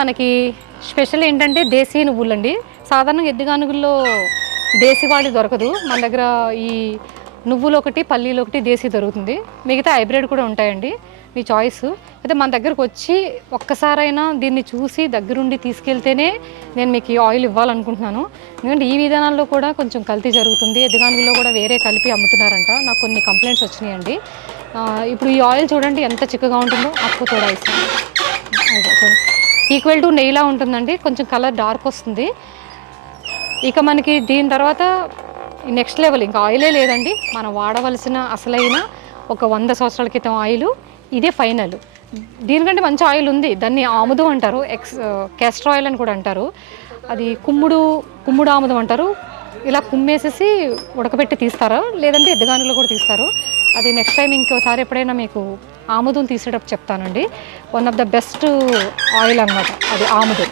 మనకి స్పెషల్ ఏంటంటే దేశీ నువ్వులండి. సాధారణంగా ఎద్దుగానుగుల్లో దేశీవాళీ దొరకదు. మన దగ్గర ఈ నువ్వులొకటి, పల్లీలొకటి దేశీ దొరుకుతుంది. మిగతా హైబ్రిడ్ కూడా ఉంటాయండి. మీ చాయిసు. అయితే మన దగ్గరకొచ్చి ఒక్కసారైనా దీన్ని చూసి దగ్గరుండి తీసుకెళ్తేనే నేను మీకు ఈ ఆయిల్ ఇవ్వాలనుకుంటున్నాను. ఎందుకంటే ఈ విధానాల్లో కూడా కొంచెం కల్తీ జరుగుతుంది. ఎద్దుగానుగుల్లో కూడా వేరే కలిపి అమ్ముతున్నారంట. నాకు కొన్ని కంప్లెయింట్స్ వచ్చినాయండి. ఇప్పుడు ఈ ఆయిల్ చూడండి ఎంత చిక్కగా ఉంటుందో. అప్పు తోడా ఇస్తాను. ఈక్వల్ టు నెయ్యిలా ఉంటుందండి. కొంచెం కలర్ డార్క్ వస్తుంది. ఇక మనకి దీని తర్వాత నెక్స్ట్ లెవెల్ ఇంకా ఆయిలే లేదండి. మనం వాడవలసిన అసలైన ఒక 100 సంవత్సరాల క్రితం ఆయిలు ఇదే ఫైనల్. దీనికంటే మంచి ఆయిల్ ఉంది. దాన్ని ఆముదం అంటారు. క్యాస్టర్ ఆయిల్ అని కూడా అంటారు. అది కుమ్ముడు ఆముదం అంటారు. ఇలా కుమ్మేసేసి ఉడకబెట్టి తీస్తారు. లేదంటే ఎద్దుగానులో కూడా తీస్తారు. అది నెక్స్ట్ టైం ఇంకోసారి ఎప్పుడైనా మీకు ఆముదం తీసేటప్పుడు చెప్తానండి. One of the best oil అనమాట అది ఆముదం.